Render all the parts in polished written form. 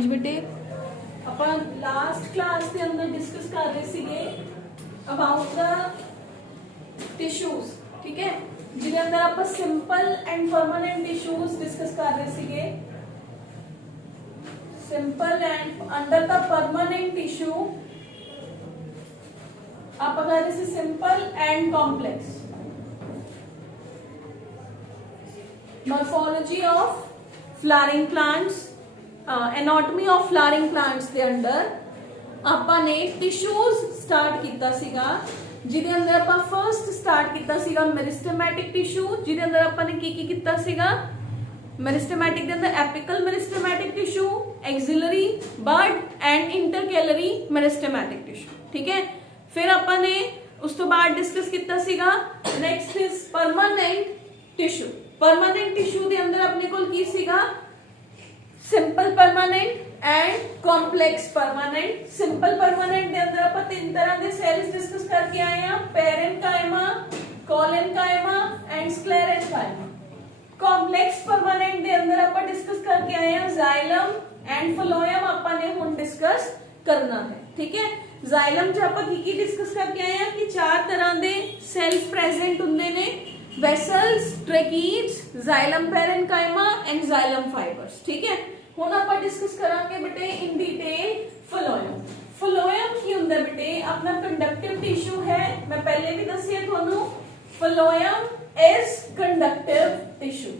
ਹਾਂਜੀ बेटे ਆਪਾਂ ਲਾਸਟ ਕਲਾਸ ਦੇ ਅੰਦਰ ਡਿਸਕਸ ਕਰ ਰਹੇ ਸੀਗੇ ਅਬਾਊਟ ਦਾ ਟਿਸ਼ੂਜ਼ ਠੀਕ ਹੈ ਜਿਹਦੇ ਅੰਦਰ ਆਪਾਂ simple and permanent tissues discuss ਕਰ ਰਹੇ ਸੀਗੇ ਸਿੰਪਲ ਐਂਡ ਅੰਡਰ ਦਾ ਪਰਮਾਨੈਂਟ ਟਿਸ਼ੂ ਆਪਾਂ ਕਰ ਰਹੇ ਸੀ simple and complex morphology of flowering plants anatomy of flowering plants ਦੇ ਅੰਦਰ ਆਪਾਂ ਨੇ tissues start ਕੀਤਾ ਸੀਗਾ ਜਿਹਦੇ ਅੰਦਰ ਆਪਾਂ first start ਕੀਤਾ ਸੀਗਾ meristematic tissue ਜਿਹਦੇ ਅੰਦਰ ਆਪਾਂ ਨੇ ਕੀ ਕੀਤਾ ਸੀਗਾ meristematic ਦੇ ਅੰਦਰ apical meristematic tissue axillary bud and intercalary meristematic tissue ठीक है फिर ਆਪਾਂ ਨੇ ਉਸ ਤੋਂ ਬਾਅਦ ਡਿਸਕਸ ਕੀਤਾ ਸੀਗਾ next is permanent tissue permanent tissue दे अंदर अपने कोल की सीगा simple permanent and complex permanent simple permanent दे अंदर अपन तीन तरह दे सेल्स डिस्कस करके आए हैं parenchyma collenchyma and sclerenchyma complex permanent दे अंदर अपन डिस्कस करके आए हैं जाइलम एंड फ्लोएम अपन ने हुन डिस्कस करना है ठीक है जाइलम च अपन की डिस्कस करके आए हैं कि चार तरह दे सेल्स प्रेजेंट हुंदे ने vessels tracheates xylem parenchyma and xylem fibers ठीक है ਹੁਣ ਆਪਾਂ ਡਿਸਕਸ ਕਰਾਂਗੇ ਬੇਟੇ ਇਨ ਡਿਟੇਲ ਫਲੋਇਮ ਕੀ ਹੁੰਦਾ ਬੇਟੇ ਆਪਣਾ ਕੰਡਕਟਿਵ ਟਿਸ਼ੂ ਹੈ ਮੈਂ ਪਹਿਲੇ ਵੀ ਦੱਸਿਆ ਤੁਹਾਨੂੰ ਫਲੋਇਮ ਇਜ਼ ਕੰਡਕਟਿਵ ਟਿਸ਼ੂ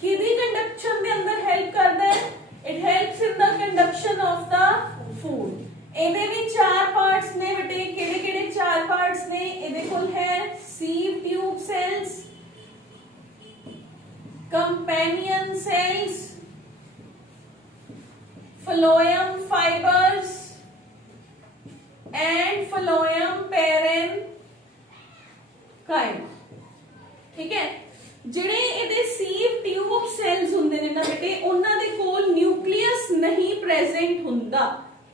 ਕਿਹਦੀ ਕੰਡਕਸ਼ਨ ਦੇ ਅੰਦਰ ਹੈਲਪ ਕਰਦਾ ਹੈ it helps in the conduction of the food ਇਹਦੇ ਵੀ ਚਾਰ ਪਾਰਟਸ ਨੇ ਬੇਟੇ ਕਿਹੜੇ ਕਿਹੜੇ ਚਾਰ ਪਾਰਟਸ ਨੇ ਇਹਦੇ ਕੋਲ ਹੈ sieve tube cells companion cells phloem fibers and phloem parenchyma ठीक है ਜਿਹੜੇ ਇਹਦੇ sieve tube cells ਹੁੰਦੇ ਨੇ ਨਾ ਬੇਟੇ ਉਹਨਾਂ ਦੇ ਕੋਲ ਨਿਊਕਲੀਅਸ ਨਹੀਂ ਪ੍ਰੈਜ਼ੈਂਟ ਹੁੰਦਾ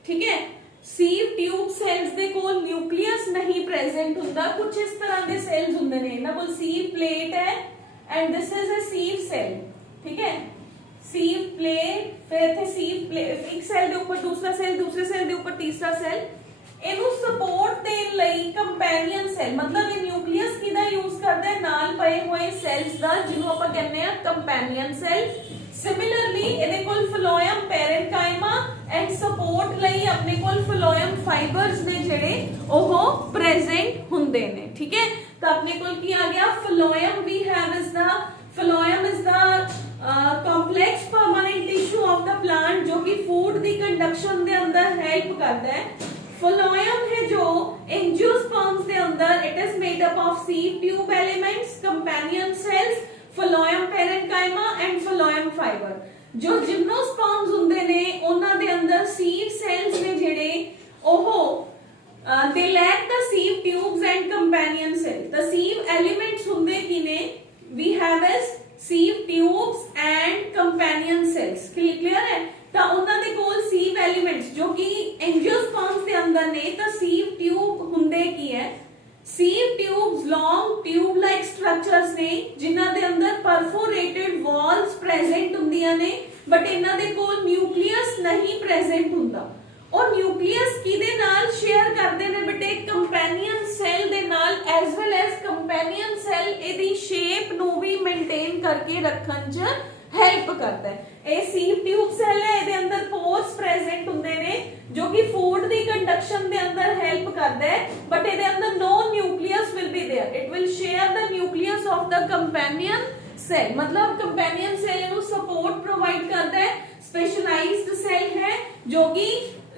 ठीक है sieve tube cells ਦੇ ਕੋਲ ਨਿਊਕਲੀਅਸ ਨਹੀਂ ਪ੍ਰੈਜ਼ੈਂਟ ਹੁੰਦਾ ਕੁਝ ਇਸ ਤਰ੍ਹਾਂ ਦੇ ਸੈਲਸ ਹੁੰਦੇ ਨੇ ਇਹਨਾਂ ਕੋਲ sieve plate ਹੈ and this is a sieve cell ਠੀਕ ਹੈ sieve plate ਫਿਰ ਇੱਥੇ sieve plate ਇੱਕ ਸੈਲ ਦੇ ਉੱਪਰ ਦੂਸਰਾ ਸੈਲ ਦੂਸਰੇ ਸੈਲ ਦੇ ਉੱਪਰ ਤੀਸਰਾ ਸੈਲ ਇਹਨੂੰ ਸਪੋਰਟ ਦੇਣ ਲਈ ਕੰਪੈਨੀਅਨ ਸੈਲ ਮਤਲਬ ਇਹ ਨਿਊਕਲੀਅਸ ਕਿਹਦਾ ਯੂਜ਼ ਕਰਦਾ ਹੈ ਨਾਲ ਪਏ ਹੋਏ ਸੈਲਸ ਦਾ ਜਿਹਨੂੰ ਆਪਾਂ ਕਹਿੰਦੇ ਆ ਕੰਪੈਨੀਅਨ ਸੈਲ सिमिलरली ਇਹਦੇ ਕੋਲ ਫਲੋएम ਪੈਰੇਨਕਾਈਮਾ ਐਂਡ ਸਪੋਰਟ ਲਈ ਆਪਣੇ ਕੋਲ ਫਲੋएम ਫਾਈਬਰਸ ਨੇ ਜਿਹੜੇ ਉਹ ਪ੍ਰੈਜ਼ੈਂਟ ਹੁੰਦੇ ਨੇ ਠੀਕ ਹੈ ਤਾਂ ਆਪਣੇ ਕੋਲ ਕੀ ਆ ਗਿਆ phloem we have is the phloem is the complex permanent tissue of the plant ਜੋ ਕਿ ਫੂਡ ਦੀ ਕੰਡਕਸ਼ਨ ਦੇ ਅੰਦਰ ਹੈਲਪ ਕਰਦਾ ਹੈ phloem है जो angiosperms ਦੇ ਅੰਦਰ it is made up of sieve tube elements companion cells phloem parenchyma and phloem fiber जो gymnosperms ਹੁੰਦੇ ਨੇ ਉਹਨਾਂ ਦੇ ਅੰਦਰ sieve cells ਨੇ ਜਿਹੜੇ ਉਹ they lack the sieve tubes and companion cells the sieve elements ਹੁੰਦੇ ਕੀ ਨੇ we have as sieve tubes and companion cells clear है ਤਾਂ ਉਹਨਾਂ ਦੇ ਕੋਲ sieve elements ਜੋ ਕਿ angiosperms ਦੇ ਅੰਦਰ ਨੇ ਤਾਂ sieve tube ਹੁੰਦੇ ਕੀ ਹੈ sieve tubes long tube like structures ਨੇ ਜਿਨ੍ਹਾਂ ਦੇ ਅੰਦਰ perforated walls present ਹੁੰਦੀਆਂ ਨੇ ਬਟ ਇਹਨਾਂ ਦੇ ਕੋਲ ਨਿਊਕਲੀਅਸ ਨਹੀਂ present ਹੁੰਦਾ और न्यूक्लियस किदे नाल शेयर करते ने बेटे कंपेनियन सेल दे नाल as well as companion cell एदी शेप नु भी मेंटेन करके रखन च हेल्प करता है ए sieve tube सेल है ਇਹਦੇ ਅੰਦਰ pores present ਹੁੰਦੇ ਨੇ ਜੋ ਕਿ ਫੂਡ ਦੀ ਕੰਡਕਸ਼ਨ ਦੇ ਅੰਦਰ ਹੈਲਪ ਕਰਦਾ ਹੈ ਬਟ ਇਹਦੇ ਅੰਦਰ no nucleus will be there it will share the nucleus of the companion cell मतलब कंपेनियन सेल ਇਹਨੂੰ ਸਪੋਰਟ ਪ੍ਰੋਵਾਈਡ ਕਰਦਾ ਹੈ ਸਪੈਸ਼ਲਾਈਜ਼ਡ ਸੈਲ ਹੈ ਜੋ ਕਿ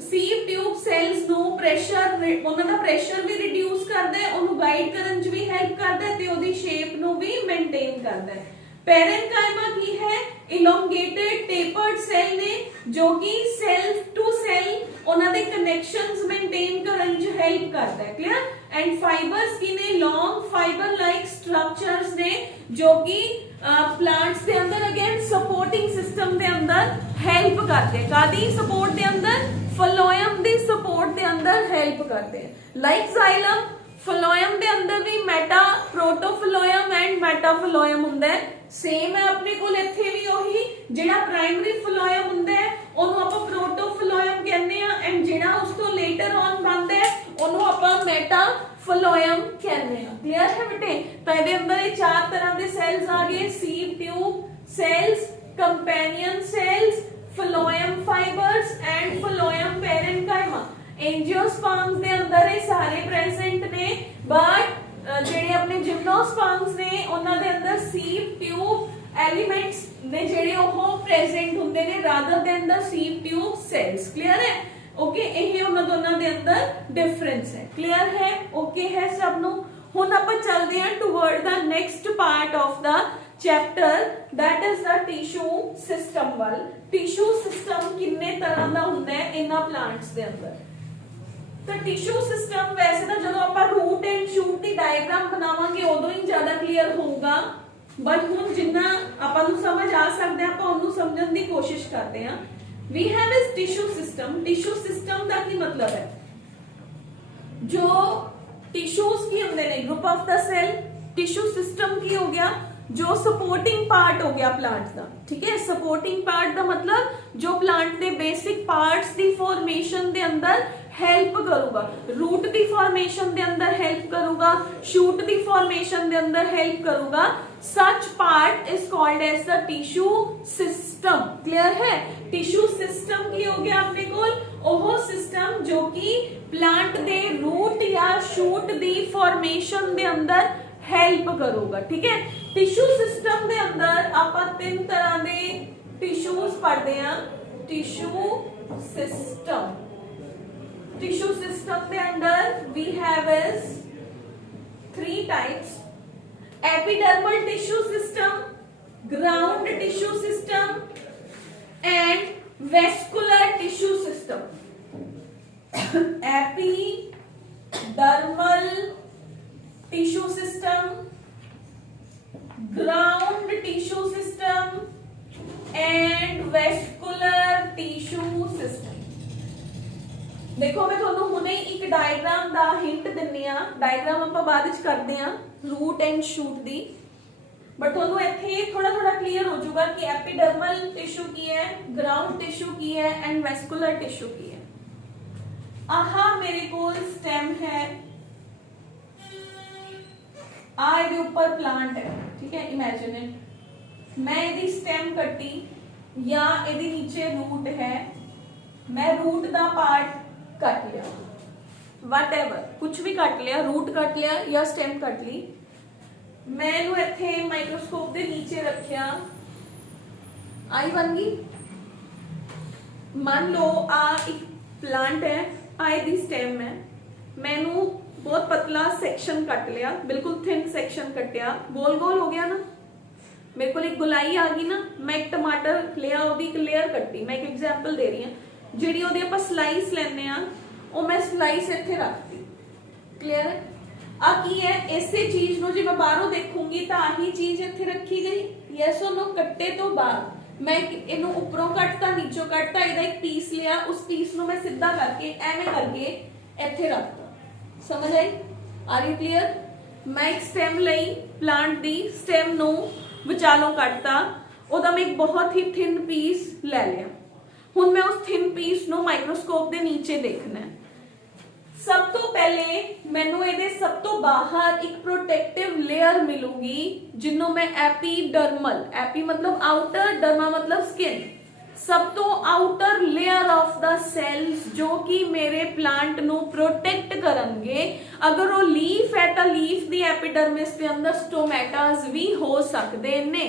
sieve tube cells ਨੂੰ ਪ੍ਰੈਸ਼ਰ ਉਹਨਾਂ ਦਾ ਪ੍ਰੈਸ਼ਰ ਵੀ ਰਿਡਿਊਸ ਕਰਦਾ ਹੈ ਉਹਨੂੰ ਗਾਈਡ ਕਰਨ 'ਚ ਵੀ ਹੈਲਪ ਕਰਦਾ ਹੈ ਤੇ ਉਹਦੀ ਸ਼ੇਪ ਨੂੰ ਵੀ ਮੇਨਟੇਨ ਕਰਦਾ ਹੈ ਪੈਰੇਨਕਾਈਮਾ ਕੀ ਹੈ elongated tapered cell ਨੇ ਜੋ ਕਿ ਸੈਲ ਟੂ ਸੈਲ ਉਹਨਾਂ ਦੇ ਕਨੈਕਸ਼ਨਸ ਮੇਨਟੇਨ ਕਰਨ 'ਚ ਹੈਲਪ ਕਰਦਾ ਹੈ ਕਲੀਅਰ ਐਂਡ ਫਾਈਬਰਸ ਕੀ ਨੇ ਲੌਂਗ ਫਾਈਬਰ ਲਾਈਕ ਸਟਰਕਚਰਸ ਨੇ ਜੋ ਕਿ प्लांट्स के अंदर अगेन सपोर्टिंग सिस्टम के अंदर हेल्प करते हैं कादी सपोर्ट के अंदर फ्लोएम दी सपोर्ट के अंदर हेल्प करते हैं लाइक जाइलम फ्लोएम के अंदर भी मेटा प्रोटोफ्लोएम एंड मेटाफ्लोएम हुंदा है सेम है अपने कोल इत्थे भी ओही जेड़ा प्राइमरी फ्लोएम हुंदा है ओनू आपां ਫਲੋਇਮ ਕਹਿੰਦੇ ਆ। ਕਲੀਅਰ ਹੈ ਬੇਟੇ? ਤਾਂ ਇਹਦੇ ਅੰਦਰ ਇਹ ਚਾਰ ਤਰ੍ਹਾਂ ਦੇ ਸੈਲਸ ਆ ਗਏ, sieve tube cells, companion cells, phloem fibres and phloem parenchyma. Angiosperms ਦੇ ਅੰਦਰ ਇਹ ਸਾਰੇ ਪ੍ਰੈਜ਼ੈਂਟ ਨੇ, ਬਟ ਜਿਹੜੇ ਆਪਣੇ ਜਿਮਨੋਸਪਰम्स ਨੇ ਉਹਨਾਂ ਦੇ ਅੰਦਰ ਸੀਵ ਟਿਊਬ ਐਲੀਮੈਂਟਸ ਨੇ ਜਿਹੜੇ ਉਹ ਪ੍ਰੈਜ਼ੈਂਟ ਹੁੰਦੇ ਨੇ ਰਾਦਰ ਦੈਨ ਦਾ ਸੀਵ ਟਿਊਬ ਸੈਲਸ। ਕਲੀਅਰ ਹੈ? ओके, ਇਹ ਉਹਨਾਂ ਦੋਨਾਂ ਦੇ ਅੰਦਰ ਡਿਫਰੈਂਸ ਹੈ। ਕਲੀਅਰ ਹੈ? ओके है सब ਨੂੰ? ਹੁਣ ਆਪਾਂ ਚੱਲਦੇ ਹਾਂ toward the next part of the chapter, that is the tissue system ਵੱਲ। ਟਿਸ਼ੂ ਸਿਸਟਮ ਕਿੰਨੇ ਤਰ੍ਹਾਂ ਦਾ ਹੁੰਦਾ ਹੈ ਇਹਨਾਂ ਪਲਾਂਟਸ ਦੇ ਅੰਦਰ। ਤਾਂ ਟਿਸ਼ੂ ਸਿਸਟਮ ਵੈਸੇ ਤਾਂ ਜਦੋਂ ਆਪਾਂ route and shoot the diagram ਬਣਾਵਾਂਗੇ ਉਦੋਂ ਹੀ ਜ਼ਿਆਦਾ ਕਲੀਅਰ ਹੋਊਗਾ, ਬਟ ਹੁਣ ਜਿੰਨਾ ਆਪਾਂ ਨੂੰ ਸਮਝ ਆ ਸਕਦਾ ਆਪਾਂ ਉਹਨੂੰ ਸਮਝਣ ਦੀ ਕੋਸ਼ਿਸ਼ ਕਰਦੇ ਹਾਂ। We have is tissue system। tissue system ਦਾ ਕੀ ਮਤਲਬ ਹੈ? ਜੋ tissues ਕੀ ਹੁੰਦੇ ਨੇ? group of the cell। tissue system ਕੀ ਹੋ ਗਿਆ? जो सपोर्टिंग पार्ट हो गया प्लांट का। ठीक है, सपोर्टिंग पार्ट का मतलब जो प्लांट के बेसिक पार्ट्स दी फॉर्मेशन दे अंदर हेल्प करूगा, रूट दी फॉर्मेशन दे अंदर हेल्प करूगा, शूट दी फॉर्मेशन दे अंदर हेल्प करूगा। Such part is called as the tissue system. Clear है? टिश्यू सिस्टम की हो गया अपने कोल ओह सिस्टम जो कि प्लांट दे रूट या शूट दी फॉर्मेशन दे अंदर हेल्प करूगा। ठीक है, टिश्यू सिस्टम दे अंदर आप तीन तरह दे टिश्यूज पढ़ते हैं। टिश्यू सिस्टम, टिश्यू सिस्टम दे अंदर we have is 3 types: epidermal tissue system, ground tissue system and vascular tissue system. Epidermal tissue system, ground tissue system and vascular tissue system. देखो मैं ਤੁਹਾਨੂੰ ਹੁਣੇ ਇੱਕ ਡਾਇਗਰਾਮ ਦਾ ਹਿੰਟ ਦਿੰਨੀ ਆ। ਡਾਇਗਰਾਮ ਆਪਾਂ ਬਾਅਦ ਵਿੱਚ ਕਰਦੇ ਆ route and shoot the, but ਤੁਹਾਨੂੰ ਇੱਥੇ ਥੋੜਾ ਥੋੜਾ ਕਲੀਅਰ ਹੋ ਜਾਊਗਾ ਕਿ ਐਪੀਡਰਮਲ ਟਿਸ਼ੂ ਕੀ ਹੈ, ਗਰਾਊਂਡ ਟਿਸ਼ੂ ਕੀ ਹੈ ਐਂਡ ਵੈਸਕੂਲਰ ਟਿਸ਼ੂ ਕੀ ਹੈ। ਆਹ ਮੇਰੇ ਕੋਲ ਸਟੈਮ ਹੈ, आ ਇਹਦੇ ਉੱਪਰ ਪਲਾਂਟ ਹੈ। ਠੀਕ ਹੈ, ਇਮੇजिन इट। मैं ਇਹਦੀ ਸਟੈਮ ਕੱਟੀ ਜਾਂ ਇਹਦੇ ਨੀਚੇ ਰੂਟ ਹੈ, मैं रूट ਦਾ ਪਾਰਟ ਕੱਟ ਲਿਆ, ਵਟਐਵਰ ਕੁਝ ਵੀ ਕੱਟ ਲਿਆ, रूट ਕੱਟ ਲਿਆ ਜਾਂ ਸਟੈਮ ਕੱਟ ਲਈ। मैं ਇਹਨੂੰ ਇੱਥੇ ਮਾਈਕਰੋਸਕੋਪ ਦੇ ਨੀਚੇ ਰੱਖਿਆ, ਆਈ ਬਣ ਗਈ। ਮੰਨ ਲਓ ਆ ਇੱਕ ਪਲਾਂਟ ਹੈ, ਆ ਇਹਦੀ ਸਟੈਮ ਹੈ, मैनू बहुत पतला सेक्शन कट लिया, बिल्कुल थिन सेक्शन कटिया, गोल गोल हो गया ना। मेरे को एक गुलाई आ गई ना, मैं एक टमाटर लिया, ओदी एक लेयर कट्टी। मैं एक एग्जांपल दे रही हूं, जिहड़ी ओदी आपां स्लाइस लैने आ, ओ मैं स्लाइस इत्थे रखती। क्लियर है? आ की है? इसे चीज नु जे मैं बाहरों देखूंगी तो आही चीज इत्थे रखी गई। यस और नो? कट्टे तो बाद मैं इनू उपरों कटता, नीचों कटता, इहदा एक पीस लिया, उस पीस नु मैं सीधा करके एवें करके इत्थे रखता। समझ आई? Are you clear? मैं एक स्टेम लई प्लांट दी, स्टेम नु विचालों कटता, ओदा मैं एक बहुत ही थिन पीस ले लिया। हुण मैं उस थिन पीस नु माइक्रोस्कोप दे नीचे देखना है। सब तो पहले मैनू इहदे सब तो बाहर एक प्रोटेक्टिव लेयर मिलूगी जिन्हों मैं एपीडर्मल, एपी मतलब आउटर, डर्मा मतलब स्किन, सब तो outer layer of the cells जो कि मेरे प्लांट नु प्रोटेक्ट करनगे। अगर वो लीफ है तो लीफ दी एपिडर्मिस के अंदर स्टोमेटास भी हो सकते ने।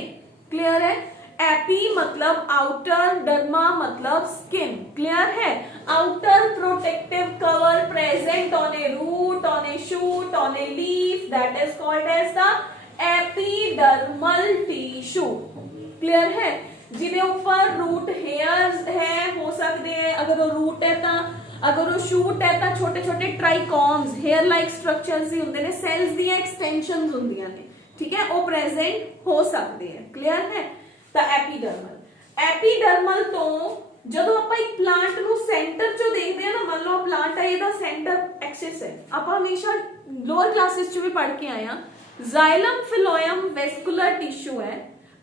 क्लियर है? एपी मतलब आउटर, डर्मा मतलब स्किन। क्लियर है? Outer protective cover present on a root, on a shoot, on a leaf, that is called as the epidermal tissue. Clear है? जिन्हें ऊपर रूट हेयर्स है हो सकते हैं, अगर वो रूट है तो, अगर वो शूट है तो छोटे छोटे ट्राइकॉम्स, हेयर लाइक स्ट्रक्चर्स ही होंगे ने, सेल्स दी एक्सटेंशंस होंदियां ने। ठीक है, वो प्रेजेंट हो सकते हैं। क्लियर है? तो एपीडर्मल, एपीडर्मल तो ਜਦੋਂ ਆਪਾਂ ਇੱਕ ਪਲਾਂਟ ਨੂੰ ਸੈਂਟਰ ਚੋਂ ਦੇਖਦੇ ਆ ਨਾ, ਮੰਨ ਲਓ ਪਲਾਂਟ ਹੈ, ਇਹਦਾ ਸੈਂਟਰ ਐਕਸਿਸ ਹੈ, ਆਪਾਂ ਹਮੇਸ਼ਾ ਲੋਅਰ ਕਲਾਸਿਸ ਚ ਵੀ ਪੜ੍ਹ ਕੇ ਆਏ ਆ, ਜ਼ਾइलम फिलोयम वेस्कुलर टिश्यू है,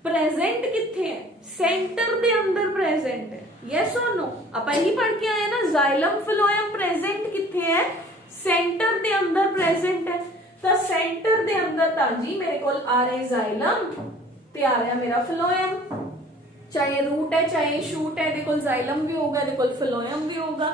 प्रेजेंट किथे है? सेंटर दे अंदर प्रेजेंट है। यस और नो? आप यही पढ़ के आए ना, ਜ਼ਾइलम फिलोयम प्रेजेंट किथे है? सेंटर दे अंदर प्रेजेंट है, तो सेंटर दे अंदर तां जी मेरे कोल आ रहा जाइलम ते आ रहा मेरा फ्लोएम, चाहे रूट है चाहे शूट है, देखो जाइलम भी होगा, देखो फ्लोएम भी होगा।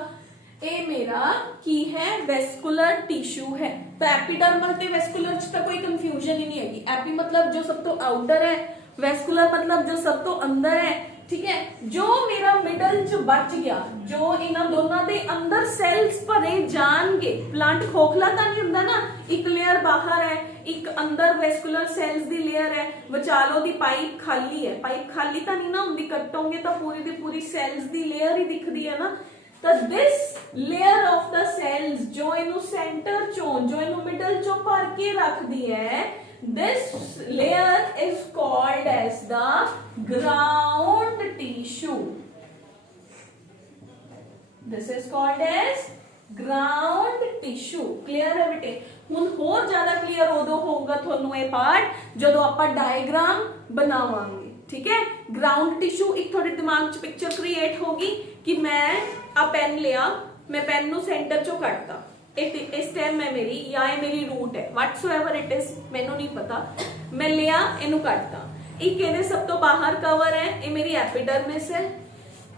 ये मेरा की है वेस्कुलर टिश्यू है। तो एपिडर्मल ते वेस्कुलर च तो कोई कंफ्यूजन ही नहीं हैगी। एपी मतलब जो सब तो आउटर है, वेस्कुलर मतलब जो सब तो अंदर है, ठीक है। जो मेरा मिडल च बच गया, जो इन्हां दोनों दे अंदर सेल्स भरे जाणगे, प्लांट खोखला तां नहीं हुंदा ना, एक लेयर बाहर है, एक अंदर वेस्कुलर सेल्स दी लेयर है, विचालो दी पाइप खाली है, पाइप खाली तां नहीं ना हुंदी, कटोगे तो पूरी दी पूरी सेल्स दी लेयर ही दिखदी है ना। तो this layer of the cells जो इनू सेंटर चों, जो इनू मिडल चों भर के रखदी है, this layer is called as the ground tissue. This is called as ground tissue. Clear है बेटे? हुन होर ज्यादा क्लियर उदों होगा थोनू ये पार्ट जदों आपां डायग्राम बनावांगे, ठीक है। ग्राउंड टिश्यू एक थोड़े दिमाग च पिक्चर क्रिएट होगी कि मैं आ पेन लिया, मैं पेन नू सेंटर चों कटता, स्टेम है मेरी या ये मेरी रूट है, व्हाटसोएवर इट इज, मैनू नहीं पता, मैं लिया इनू कटता। एक ਇਹਦੇ सब तो बाहर कवर है, ये मेरी एपिडर्मिस है,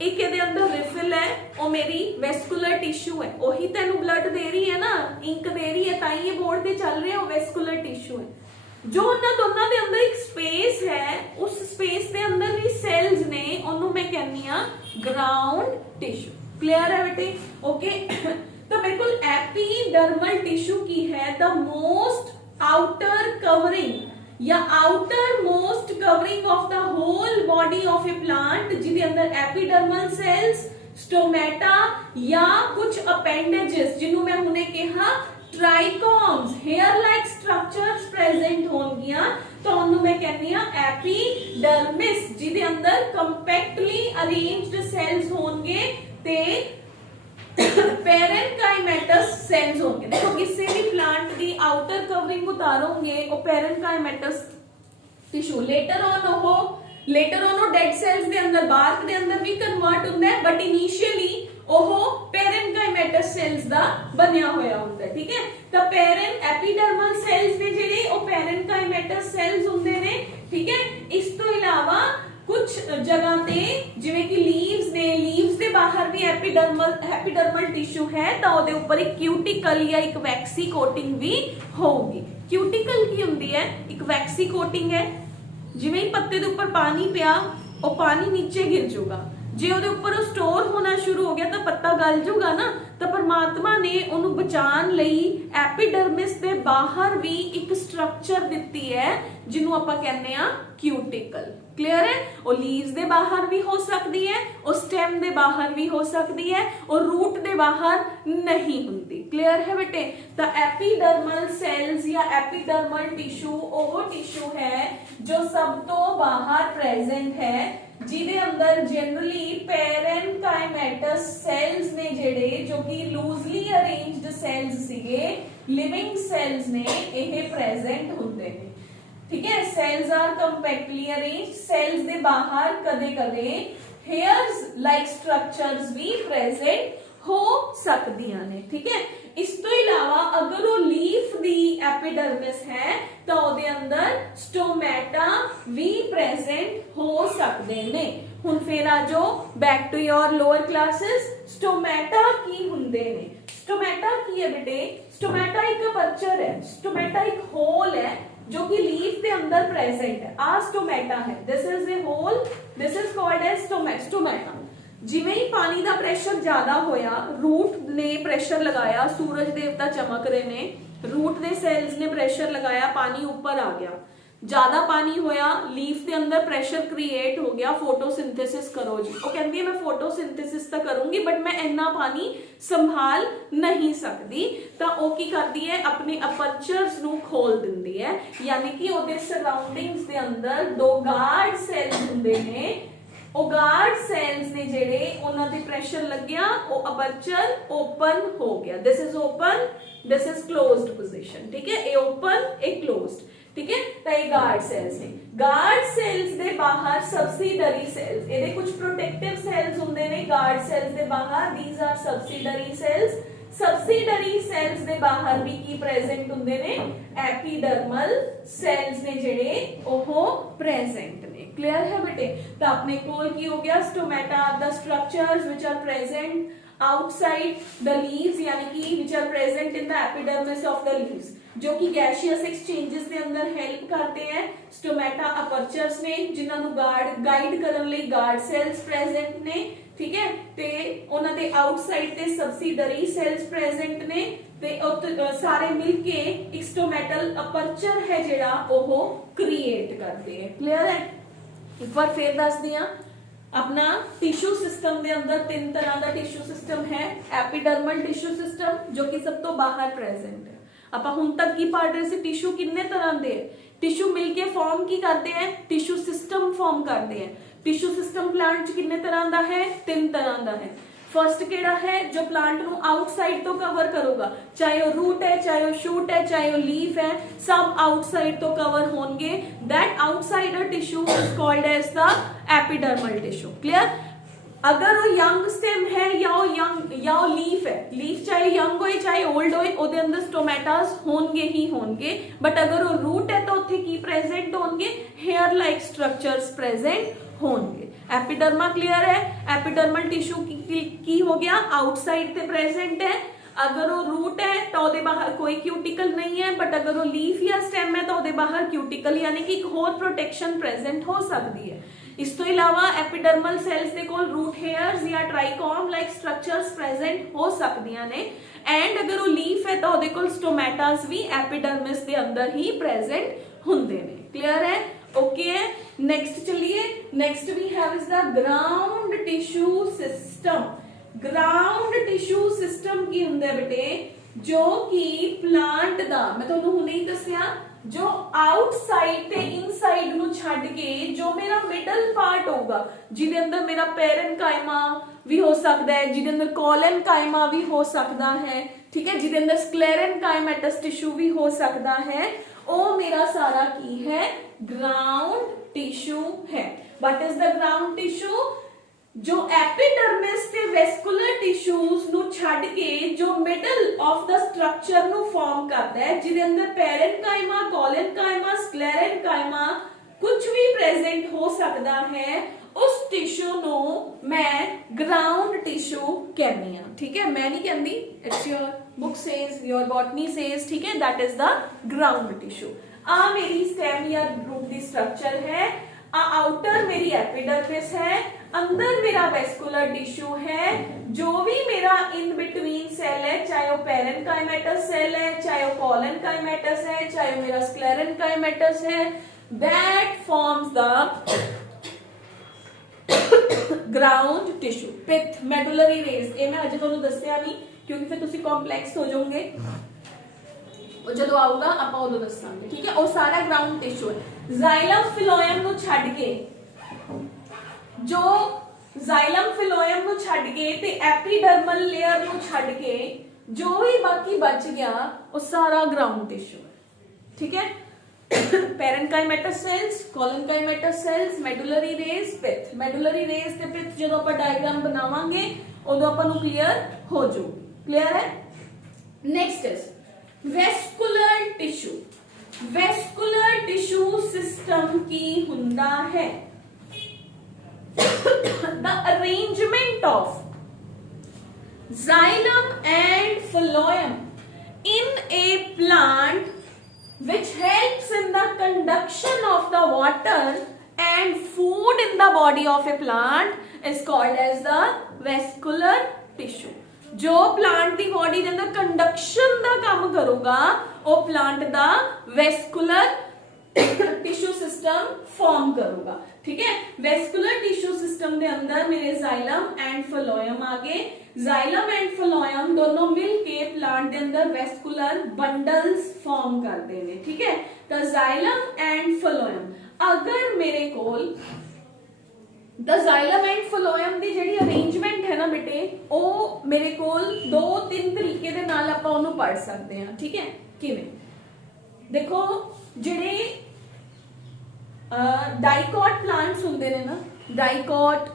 एक ਇਹਦੇ अंदर रिफिल है, वो मेरी वेस्कुलर टिश्यू है, वही तेनू ब्लड दे रही है ना, इंक दे रही है, ताई ये बोर्ड पे चल रही है, वो वेस्कुलर टिश्यू है। जो उन्हां दोनों दे अंदर एक स्पेस है, उस स्पेस दे अंदर भी सेल्स ने, ओनू मैं कहनी आ ग्राउंड टिश्यू। क्लियर है बेटे? ओके। तो बिल्कुल एपिडर्मल टिश्यू की है द मोस्ट आउटर कवरिंग या outer most covering of the whole body of a plant, जिसके अंदर एपिडर्मल सेल्स, स्टोमेटा या कुछ अपेंडेजेस जिन्हों मैं हुने कहा trichomes, hair like structures present होंगियां, तो उन्होंने मैं कहनी आ एपिडर्मिस, जिसके अंदर कंपैक्टली अरेंज्ड सेल्स होंगे ते पेरेन्काइमेटस सेल्स होंगे। देखो किसी भी प्लांट की आउटर कवरिंग उतारोगे वो parenchymatous tissue, later on dead cells दे अंदर, बार्क दे अंदर भी कन्वर्ट हुंदा है, बट इनिशियली ओह पेरेन्काइमेटस सेल्स दा बनया होया हुंदा है, ठीक है। तो एपिडर्मल सेल्स ने जेडे ओ पेरेन्काइमेटस सेल्स हुंदे ने, ठीक है। इस तो इलावा कुछ जगह ते जिवें कि लीव्स ने, लीव्स दे बाहर भी एपिडर्मल टिश्यू है, तो ओदे ऊपर एक क्यूटिकल या एक वैक्सी कोटिंग भी होगी। क्यूटिकल की हुंदी है? एक वैक्सी कोटिंग है, जिवें ही पत्ते दे ऊपर पानी पिया, वो पानी नीचे गिर जाऊगा, जे ओदे ऊपर स्टोर होना शुरू हो गया तो पत्ता गल जाऊगा ना। तो परमात्मा ने उन्हें बचाने लई एपिडर्मिस दे बाहर भी एक स्ट्रक्चर दिती है, जिन्हों आपां कहने आ क्यूटिकल। क्लियर है? और लीव्स दे बाहर भी हो सकती है, और स्टेम दे बाहर भी हो सकती है, और रूट दे बाहर नहीं होती। क्लियर है बेटे? तो एपिडर्मल सेल्स या एपिडर्मल टिश्यू वो टिश्यू है जो सब तो बाहर प्रेजेंट है, जिदे अंदर जनरली पेरेन्काइमेटस सेल्स ने जेडे जो कि लूजली अरेंज्ड सेल्स सीगे, लिविंग सेल्स ने ये प्रेजेंट होंदे ने, ठीक है। Cells are compactly arranged, cells दे बाहर कदे कदे हेयर्स लाइक स्ट्रक्चर्स भी प्रेजेंट हो सकदियां ने, ठीक है। इस तो इलावा अगर वो लीफ दी एपिडर्मिस है तो ओदे अंदर स्टोमेटा भी प्रेजेंट हो सकते ने। हुन फिर आ जाओ back to your lower classes, stomata की हुंदे ने। स्टोमेटा की है बेटे? स्टोमेटा एक अपर्चर है, स्टोमेटा एक होल है जो कि लीफ के अंदर प्रेजेंट है। आ स्टोमेटा है, this is a hole, this is called as stomata. जिवें ही पानी का प्रेशर ज्यादा होया, रूट ने प्रेशर लगाया, सूरज देवता चमक रहे ने, रूट ने सेल्स ने प्रेशर लगाया, पानी ऊपर आ गया, ज्यादा पानी होया, लीफ के अंदर प्रेशर क्रिएट हो गया, फोटोसिंथेसिस करो जी। वो कहती है मैं फोटोसिंथेसिस तो करूंगी बट मैं इन्ना पानी संभाल नहीं सकती, तो वो की करती है अपने अपर्चर्स नू खोल दिंदी है, यानी कि ओदे सराउंडिंग्स दे अंदर दो गार्ड सेल्स हुंदे ने, ਉਹ गार्ड सेल्स ने जेडे उन्हां दे प्रेशर लग्या, वो अपर्चर ओपन हो गया, this is open, this is closed position, ठीक है। ए ओपन ए क्लोज्ड, ठीक है। तो ये गार्ड सेल्स ने, गार्ड सेल्स दे बाहर सब्सिडरी सेल्स, ਇਹਦੇ कुछ प्रोटेक्टिव सेल्स ਹੁੰਦੇ ਨੇ गार्ड सेल्स दे बाहर, these are subsidiary cells. Subsidiary cells दे बाहर भी की प्रेजेंट हुंदे ने, एपिडर्मल सैल्स ने जेड़े ओहो प्रेजेंट ने। क्लियर है बेटे? तो अपने कोल की हो गया stomata, the structures which are present outside the leaves, यानी कि which are present in the epidermis of the leaves, जो कि गैसियस एक्सचेंजेस ਦੇ ਅੰਦਰ ਹੈਲਪ ਕਰਦੇ ਹੈ। स्टोमेटा ਅਪਰਚਰਸ ਨੇ ਜਿਨ੍ਹਾਂ ਨੂੰ ਗਾਈਡ ਕਰਨ ਲਈ ਗਾਰਡ ਸੈਲਸ ਪ੍ਰੈਜ਼ੈਂਟ ਨੇ, ਠੀਕ ਹੈ, ਤੇ ਉਹਨਾਂ ਦੇ ਆਊਟਸਾਈਡ ਤੇ ਸਬਸਿਡਰੀ ਸੈਲਸ ਪ੍ਰੈਜ਼ੈਂਟ ਨੇ, ਤੇ ਸਾਰੇ ਮਿਲ ਕੇ ਇੱਕ ਸਟੋਮੈਟਲ ਅਪਰਚਰ ਹੈ ਜਿਹੜਾ ਉਹ ਕ੍ਰੀਏਟ ਕਰਦੇ ਹੈ। ਕਲੀਅਰ ਹੈ? ਇੱਕ ਵਾਰ ਫੇਰ ਦੱਸਦੀ ਹਾਂ, अपना टिश्यू सिस्टम के अंदर तीन तरह का टिश्यू सिस्टम है। एपिडर्मल टिश्यू सिस्टम जो कि सब तो बाहर प्रेजेंट है। ਆਪਾਂ ਹੁਣ ਤੱਕ ਕੀ ਪੜ੍ਹ ਰਹੇ ਸੀ? ਟਿਸ਼ੂ ਕਿੰਨੇ ਤਰ੍ਹਾਂ ਦੇ ਹੈ? ਟਿਸ਼ੂ ਮਿਲ ਕੇ ਫਾਰਮ ਕੀ ਕਰਦੇ ਹੈ? ਟਿਸ਼ੂ ਸਿਸਟਮ ਫਾਰਮ ਕਰਦੇ ਹੈ। ਟਿਸ਼ੂ ਸਿਸਟਮ ਪਲਾਂਟ ਚ ਕਿੰਨੇ ਤਰ੍ਹਾਂ ਦਾ ਹੈ? ਤਿੰਨ ਤਰ੍ਹਾਂ ਦਾ ਹੈ। फर्स्ट केड़ा है जो प्लांट ਨੂੰ आउटसाइड तो कवर करोगा, चाहे वो रूट है, चाहे वो शूट है, चाहे वो लीफ है, सब आउटसाइड तो कवर होंगे। That outsider tissue is called as the epidermal tissue. Clear? अगर वो यंग स्टेम है या वो लीफ है, लीफ चाहे यंग हो चाहे ओल्ड हो, ਉਹਦੇ ਅੰਦਰ स्टोमेटास होंगे ही होंगे। बट अगर वो रूट है तो ਉੱਥੇ ਕੀ प्रेजेंट होंगे? हेयर लाइक स्ट्रक्चर्स प्रेजेंट होंगे। एपिडर्मा क्लियर है? एपिडर्मल टिश्यू की हो गया आउटसाइड ते प्रेजेंट है। अगर वो रूट है तो ਉਹਦੇ बाहर कोई क्यूटिकल नहीं है, बट अगर वो लीफ या स्टेम है तो ਉਹਦੇ बाहर क्यूटिकल यानी कि एक होर प्रोटेक्शन प्रेजेंट हो सकती है। इस तो इलावा एपिडर्मल सेल्स दे कोल रूट हेयर्स या ट्राइकॉम लाइक स्ट्रक्चर्स प्रेजेंट हो सकदियां ने। एंड अगर वो लीफ है तो ਉਹਦੇ कोल स्टोमेटास भी एपिडर्मिस दे अंदर ही प्रेजेंट हुंदे ने। क्लियर है? ओके है? नेक्स्ट चलिए, next we have is the ground tissue system. Ground tissue system की हुंदा बेटे जो कि प्लांट दा, मैं तुहानू हुणे ही दस्सिया, जो आउटसाइड ते इनसाइड नु छड्ड के जो मेरा मिडल पार्ट होगा, जिहदे अंदर मेरा पेरेन्काइमा भी हो सकता है, जिहदे अंदर कोलेनकाइमा भी हो सकता है, ठीक है, जिहदे अंदर स्क्लेरेनकाइमेटस टिश्यू भी हो सकता है, वो मेरा सारा की है ग्राउंड टिश्यू है। What is the ground tissue? जो एपिडर्मिस ते वेस्कुलर टिश्यूज नु छड्ड के जो मिडल ऑफ द स्ट्रक्चर नु फॉर्म करता है, जिहदे अंदर पेरेन्काइमा, कोलेनकाइमा, स्क्लेरेनकाइमा कुछ भी प्रेजेंट हो सकता है, उस टिश्यू नु मैं ग्राउंड टिश्यू कहनी हां। ठीक है? मैं नहीं कहंदी, it's your book says, your botany says, ठीक है, that is the ground tissue. आ मेरी स्टेम या रूट दी स्ट्रक्चर है, आ आउटर मेरी एपिडर्मिस है, अंदर मेरा वेस्कुलर टिश्यू है, जो भी मेरा इन बिटवीन सेल है, चाहे वो पेरेन्काइमेटस सेल है, चाहे वो कोलेनकाइमेटस है, चाहे वो मेरा स्क्लेरेनकाइमेटस है, that forms the ground tissue. Pith, medullary rays, ये मैं अजे तुहानू दस्सिया नहीं क्योंकि फिर तुसी कॉम्प्लेक्स हो जाओगे, और जदों आऊगा आपां उदों दस्सांगे। ठीक है? और सारा ग्राउंड टिश्यू है। जाइलम फिलोयम नु छड्ड के, जो जाइलम फिलोयम नु छड्ड के ते एपिडर्मल लेयर नु छड्ड के जो भी बाकी बच गया वो सारा ग्राउंड टिश्यू है। ठीक है? पेरेन्काइमेटस सेल्स, कोलेनकाइमेटस सेल्स, मेडुलरी रेज, पिथ। मेडुलरी रेज ते पिथ जदों आपां डायग्राम बनावांगे उदों आपां नू क्लियर हो जाऊगी। क्लियर है? Next is vascular tissue. Vascular tissue system की हुंदा है the arrangement of xylem and phloem in a plant which helps in the conduction of the water and food in the body of a plant is called as the vascular tissue। जो plant the body दे अंदर conduction दा काम करूगा वो plant दा vascular tissue system form करूगा। ठीक है? Vascular tissue system दे अंदर मेरे जाइलम एंड फ्लोएम आ गए। जाइलम एंड फ्लोएम दोनों मिलके प्लांट दे अंदर वेस्कुलर बंडल्स फॉर्म करते हैं। ठीक है? तो जाइलम एंड फ्लोएम, अगर मेरे कोल द जाइलम एंड फ्लोएम दी जेडी अरेंजमेंट है ना बेटे, वो मेरे कोल दो तीन तरीके दे नाल आपां ओनू पढ़ सकते हैं। ठीक है? किवें? देखो जेडे डाइकॉट प्लांट्स होंदे ने ना, डाइकॉट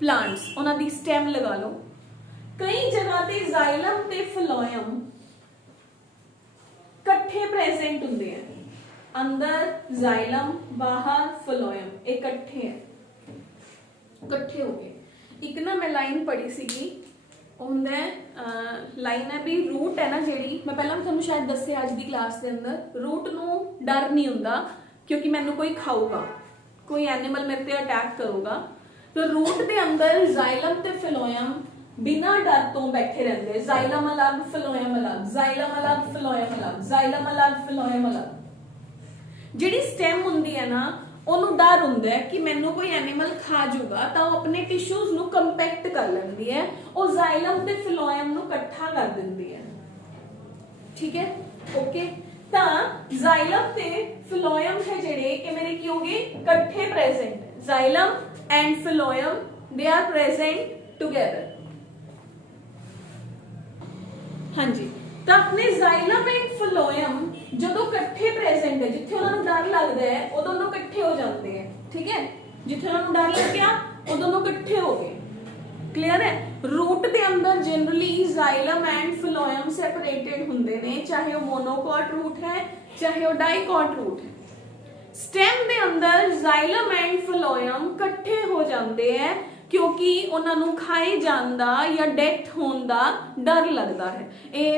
प्लांट्स, उन्हां दी स्टेम लगा लो, कई जगह ते जाइलम ते फ्लोएम इकट्ठे प्रेजेंट होंदे हैं, अंदर जाइलम बाहर फ्लोएम इकट्ठे है, इकट्ठे हो गए। एक ना मैं लाइन पढ़ी सीगी, होंदा लाइन है भी रूट है ना जेड़ी, मैं पहला तुहानू शायद दस्से अज दी क्लास दे अंदर, रूट नू डर नहीं हुंदा क्योंकि मैनू कोई खाऊगा, कोई एनिमल मेरे ते अटैक करूगा, तो रूट दे अंदर जाइलम ते फ्लोएम बिना डर तो बैठे रहंदे। जाइलम अलग फ्लोएम अलग, जाइलम अलग फ्लोएम अलग, जाइलम अलग फ्लोएम अलग। जिहड़ी स्टेम हुंदी है ना ਉਹਨੂੰ डर ਹੁੰਦਾ है कि मैनू कोई एनिमल खा जूगा, तो वो अपने टिश्यूज ਨੂੰ ਕੰਪੈਕਟ कर ਲੈਂਦੀ है, ਉਹ जाइलम ਤੇ फ्लोएम ਨੂੰ ਇਕੱਠਾ कर ਦਿੰਦੀ है। ठीक है, ओके। ਤਾਂ जाइलम ਤੇ फ्लोएम है ਜਿਹੜੇ ਇਹ ਮੇਰੇ ਕੀ ਹੋਗੇ ਇਕੱਠੇ प्रेजेंट है, xylem and phloem they are present together. हाँ जी, तो अपने जाइलम एंड फ्लोएम ਜਦੋਂ ਇਕੱਠੇ प्रेजेंट है, जिथे उन्होंने डर लगता है वो दोनों इकट्ठे हो जाते हैं। ठीक है, जिथे उन्होंने डर लग गया वो दोनों इकट्ठे हो गए। क्लियर है। रूट के अंदर जनरली जाइलम एंड फ्लोएम सैपरेटेड होंगे ने, चाहे वो मोनोकॉट रूट है चाहे वो डाइकॉट रूट है। स्टेम के अंदर जाइलम एंड फ्लोएम इकट्ठे हो जाते हैं क्योंकि उन्होंने खाए जाने का या डेथ होने का डर लगता है। ये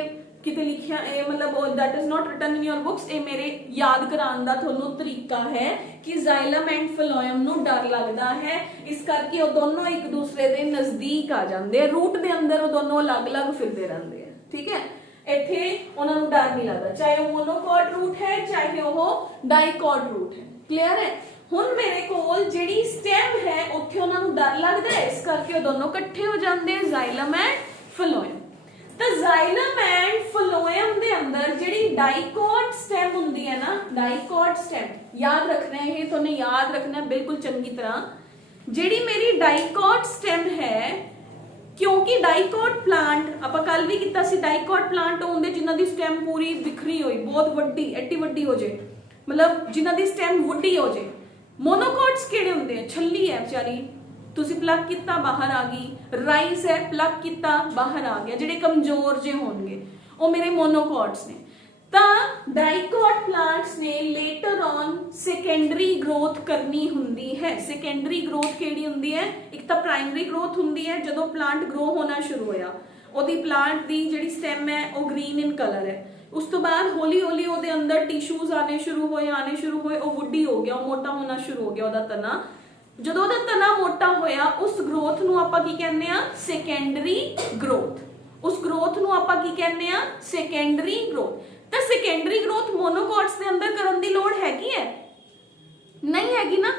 किते लिखिया मतलब that is not written in your books, ये मेरे याद कराने का थोनों तरीका है कि जाइलम एंड फ्लोएम नू डर लगता है, इस करके वो दोनों एक दूसरे के नजदीक आ जाते हैं। रूट के अंदर वो दोनों अलग अलग फिरते रहते हैं। ठीक है, इत्थे उन्होंने डर नहीं लगता, चाहे वो मोनोकॉट रूट है चाहे वो डाइकॉट रूट है। क्लियर है। हुण मेरे कोल जिहड़ी स्टेम है उत्थे उन्होंने डर लगता है, इस करके वो दोनों इकट्ठे हो जाते हैं, जाइलम एंड फ्लोएम। तो जाइलम एंड फ्लोएम दे अंदर जिहड़ी डाइकॉट स्टेम हुंदी है ना, डाइकॉट स्टेम याद रखना है, ये तुहानू याद रखना है बिल्कुल चंगी तरह। जिहड़ी मेरी डाइकॉट स्टेम है, क्योंकि डाइकॉट प्लांट आपां कल भी कीता सी, डाइकॉट प्लांट होंदे जिन्हां दी स्टेम पूरी बिखरी होई, बहुत वड्डी एड्डी वड्डी हो जाए, मतलब जिन्हां दी स्टेम वड्डी हो जाए। मोनोकॉट्स किहड़े हुंदे हैं, छल्ली है बेचारी, तुसी प्लग किता बाहर आ गई, राइस है प्लग किता बाहर आ गया, जिहड़े कमजोर जे होणगे वो मेरे मोनोकॉट्स ने। तां डाइकॉट प्लांट्स ने लेटर ऑन सेकेंडरी ग्रोथ करनी हुंदी है। सेकेंडरी ग्रोथ किहड़ी हुंदी है, एक तां प्राइमरी ग्रोथ हुंदी है जदों प्लांट ग्रो होना शुरू होया, ओदी प्लांट दी जिहड़ी स्टेम है वो ग्रीन इन कलर है, उस तो बाद हौली हौली ਉਹਦੇ अंदर टिश्यूज आने शुरू होए, वो वुडी हो गया, वो मोटा होना शुरू हो गया ਉਹਦਾ तना। ਜਦੋਂ ਉਹਦਾ तना मोटा होया उस ग्रोथ ਨੂੰ ਆਪਾਂ ਕੀ ਕਹਿੰਦੇ ਆ, ਸੈਕੰਡਰੀ ग्रोथ। उस ग्रोथ ਨੂੰ ਆਪਾਂ ਕੀ ਕਹਿੰਦੇ ਆ, ਸੈਕੰਡਰੀ ग्रोथ। ਤਾਂ ਸੈਕੰਡਰੀ ग्रोथ मोनोकॉट्स ਦੇ ਅੰਦਰ ਕਰਨ ਦੀ ਲੋੜ ਹੈਗੀ ਹੈ, नहीं हैगी ना,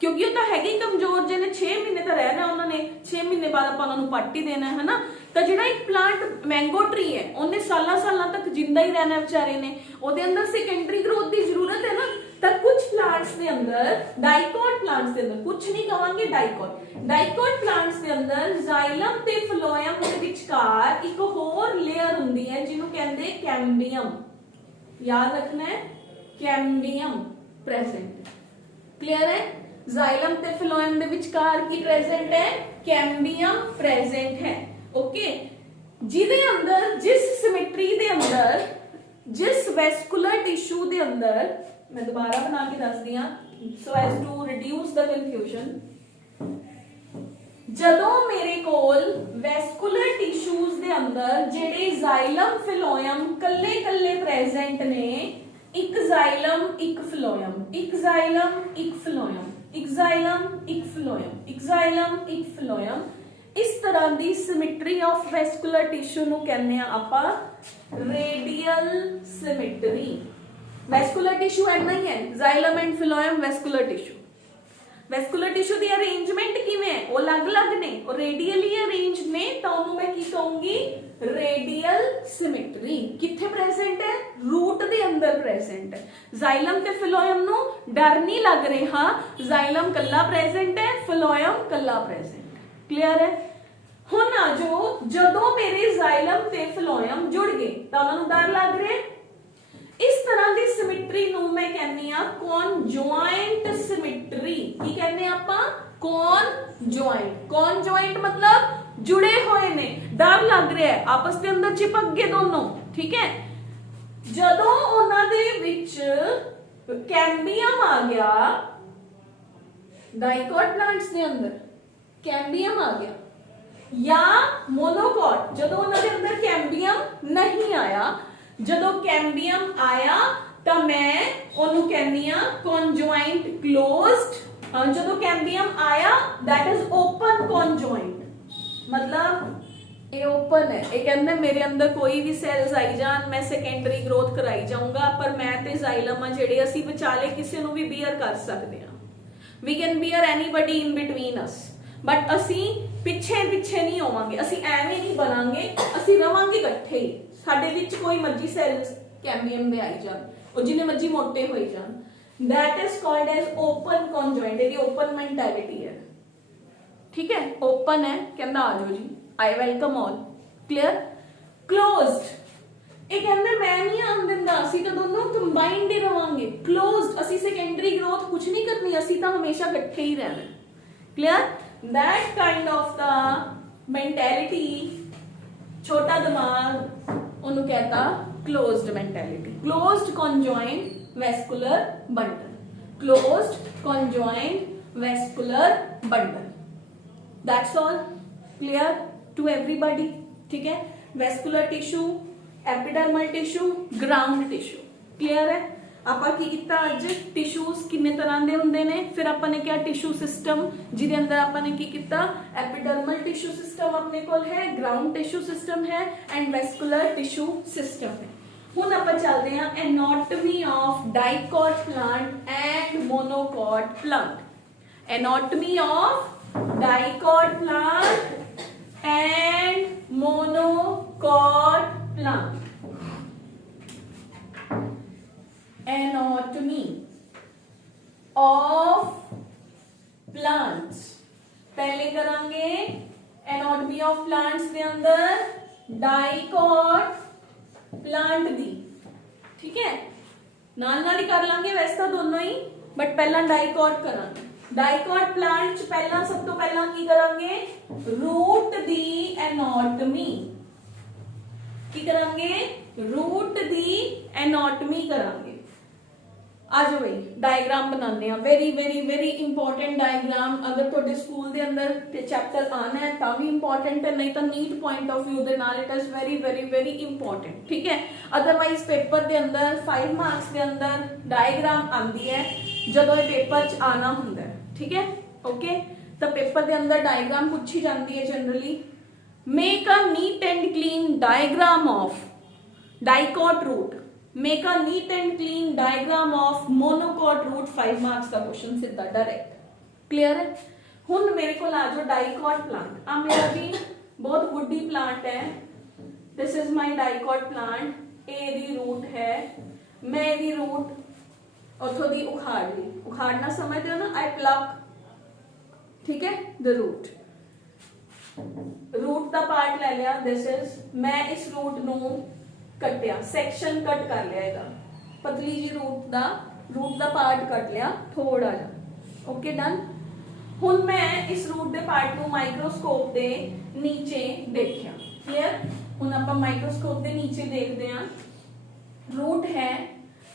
क्योंकि ਉਹ ਤਾਂ ਹੈਗੇ ਹੀ ਕਮਜ਼ੋਰ ਜਿਹਨੇ 6 ਮਹੀਨੇ ਤਾਂ ਰਹਿਣਾ, ਉਹਨਾਂ ਨੇ 6 ਮਹੀਨੇ ਬਾਅਦ ਆਪਾਂ ਉਹਨਾਂ ਨੂੰ ਪੱਟ ਹੀ ਦੇਣਾ ਹੈ ਨਾ। ਤਾਂ ਜਿਹੜਾ ਇੱਕ ਪਲਾਂਟ ਮੈਂਗੋ ਟਰੀ ਹੈ ਉਹਨੇ ਸਾਲਾਂ ਤੱਕ ਜਿੰਦਾ ਹੀ ਰਹਿਣਾ ਵਿਚਾਰੇ ਨੇ, ਉਹਦੇ ਅੰਦਰ ਸੈਕੰਡਰੀ ग्रोथ ਦੀ ਜ਼ਰੂਰਤ ਹੈ ना। ਤਾਂ ਕੁਝ ਪਲਾਂਟਸ ਦੇ ਅੰਦਰ, ਡਾਈਕॉट ਪਲਾਂਟਸ ਦੇ ਅੰਦਰ, ਕੁਝ ਨਹੀਂ ਕਵਾਂਗੇ ਡਾਈਕॉट ਪਲਾਂਟਸ ਦੇ ਅੰਦਰ ਜਾइलम ਤੇ ਫਲੋएम ਦੇ ਵਿਚਕਾਰ ਇੱਕ ਹੋਰ ਲੇਅਰ ਹੁੰਦੀ ਹੈ ਜਿਹਨੂੰ ਕਹਿੰਦੇ ਕੈਂਬੀਅਮ। याद रखना है, कैम्बियम प्रेजेंट। क्लियर है। जाइलम ते फ्लोएम दे विचकार की प्रेजेंट है, कैम्बियम प्रेजेंट है। ओके, जिदे अंदर जिस सिमेट्री दे अंदर, जिस वेस्कुलर टिश्यू दे अंदर, मैं दोबारा बना के दस दिया so as to reduce the confusion. ਜਦੋਂ ਮੇਰੇ ਕੋਲ ਵੈਸਕੂਲਰ ਟਿਸ਼ੂਜ਼ ਦੇ ਅੰਦਰ ਜਿਹੜੇ ਜਾइलम ਫਿਲੋएम ਕੱਲੇ ਪ੍ਰੈਜ਼ੈਂਟ ਨੇ, ਇੱਕ ਜਾइलम ਇੱਕ ਫਿਲੋएम, ਇੱਕ जाइलम ਇੱਕ ਫਿਲੋएम, ਇੱਕ जाइलम ਇੱਕ ਫਿਲੋएम, ਇੱਕ जाइलम ਇੱਕ ਫਿਲੋएम, ਇਸ ਤਰ੍ਹਾਂ ਦੀ ਸਿਮੈਟਰੀ ਆਫ ਵੈਸਕੂਲਰ ਟਿਸ਼ੂ ਨੂੰ ਕਹਿੰਦੇ ਆ ਆਪਾਂ ਰੇਡੀਅਲ ਸਿਮੈਟਰੀ। ਵੈਸਕੂਲਰ ਟਿਸ਼ੂ ਇੰਨਾ ਹੀ ਹੈ, xylem and phloem vascular tissue. Vascular tissue दी अरेंजमेंट किवें है, वो अलग-अलग ने, और रेडियली अरेंज ने, तो उन्होंने मैं की कहूंगी रेडियल सिमेट्री। किथे प्रेजेंट है, रूट दे अंदर प्रेजेंट है। जाइलम ते फिलोएम नु डर नहीं लग रहा, जाइलम कल्ला प्रेजेंट है, फिलोएम कल्ला प्रेजेंट है। क्लियर है। हुण आ जो जदों मेरे जाइलम ते फिलोएम जुड़ गए तो उन्होंने डर लग रहा है। इस तरह की सिमेट्री नू मैं कहनी आ कॉन्जॉइंट सिमेट्री। की कहने आपां, कॉन्जॉइंट। कॉन्जॉइंट मतलब जुड़े हुए ने, डर लग रहा है, आपस के अंदर चिपक गए दोनों, ठीक है। जदों उन्हां दे विच कैम्बियम आ गया, डाइकॉट प्लांट्स के अंदर कैम्बियम आ गया, या मोनोकॉट जदों उन्हां दे अंदर कैम्बियम नहीं आया, जदों कैम्बियम आया तो मैं उन्होंने कहनी आ कॉन्जॉइंट क्लोज्ड, जदों कैम्बियम आया दैट इज ओपन कॉन्जॉइंट, मतलब ये ओपन है, ये कहते मेरे अंदर कोई भी सैल्स आई जान, मैं सेकेंडरी ग्रोथ कराई जाऊंगा, पर मैं ते जाइलम जेडे असी विचाले किसी ਨੂੰ भी बीयर कर सकते हैं, we can bear anybody in between us, but असी पिछे पिछे नहीं होवांगे, असी एवें नहीं बनांगे, असी रवांगे इकट्ठे ही, साडे विच कोई मर्जी सैल्स कैम्बियम दे आई जान, और जिन्ने मर्जी मोटे हो जान, that is called as open conjoint, ये ओपन मेंटालिटी है, ठीक है, ओपन है, कहंदा आ जाओ जी, I welcome all, clear. Closed ये कहंदा मैं नहीं आन दिंदा, असी तो दोनों कंबाइंड ही रवांगे, क्लोज्ड असी सेकेंडरी ग्रोथ कुछ नहीं करनी, असी तो हमेशा इकट्ठे ही रहना, clear. That kind of the mentality, छोटा दिमाग उन्होंने कहता closed mentality, closed conjoint vascular bundle, closed conjoint vascular bundle, that's all clear to everybody, ठीक है। Vascular tissue, epidermal tissue, ground tissue, clear है। ਆਪਾਂ ਕੀ ਕੀਤਾ ਅੱਜ, ਟਿਸ਼ੂਸ ਕਿੰਨੇ ਤਰ੍ਹਾਂ ਦੇ ਹੁੰਦੇ ਨੇ, ਫਿਰ ਆਪਾਂ ਨੇ ਕਿਹਾ ਟਿਸ਼ੂ ਸਿਸਟਮ, ਜਿਹਦੇ ਅੰਦਰ ਆਪਾਂ ਨੇ ਕੀ ਕੀਤਾ, ਐਪੀਡਰਮਲ ਟਿਸ਼ੂ ਸਿਸਟਮ ਆਪਣੇ ਕੋਲ ਹੈ, ਗਰਾਊਂਡ ਟਿਸ਼ੂ ਸਿਸਟਮ ਹੈ, ਐਂਡ ਵੈਸਕੂਲਰ ਟਿਸ਼ੂ ਸਿਸਟਮ ਹੈ। ਹੁਣ ਆਪਾਂ ਚੱਲਦੇ ਹਾਂ anatomy of dicot plant and monocot plant, anatomy of dicot plant and monocot plant, anatomy of plants, पहले करांगे anatomy of plants के अंदर डाइकॉट प्लांट दी, ठीक है, नाल नाल ही कर लांगे वैसे तो दोनों ही, बट पहला डाइकॉट करांगे। डाइकॉट प्लांट च पहला सब तो पहला की करांगे, रूट दी एनाटमी, की करांगे, रूट दी एनाटमी करांगे। आ जाओ भाई डायग्राम बनाने, very very very important diagram, अगर तुहाडे स्कूल दे अंदर चैप्टर आना है तां भी इंपॉर्टेंट है, नहीं तो नीट पॉइंट ऑफ व्यू दे नाल it is very very very important, ठीक है। अदरवाइज पेपर दे अंदर 5 मार्क्स दे अंदर डायग्राम आंदी है जदों ये पेपर च आना हुंदा है, ठीक है, ओके। तो पेपर दे अंदर डायग्राम पूछी जाती है generally, make a neat and clean diagram of dicot root, make a neat and clean diagram of monocot root, 5 marks का क्वेश्चन सीधा डायरेक्ट, क्लियर है। हुन मेरे को आ जाओ डाइकॉट प्लांट, आ मेरा जी बहुत वुडी प्लांट है, this is my dicot plant, ए दी रूट है, मैं दी रूट उथों दी उखाड़ ली, उखाड़ना समझते हो ना, आई प्लक, ठीक है, द रूट, रूट दा पार्ट ले लिया, दिस इज, मैं इस रूट नू कटिया, सैक्शन कट कर लिया, इहदा पतली जी रूट दा पार्ट कट लिया थोड़ा जा, ओके डन। हुन मैं इस रूट दे पार्ट नू माइक्रोस्कोप दे नीचे देखिया, क्लियर। हुन आपां माइक्रोस्कोप दे नीचे देखदे हां, रूट है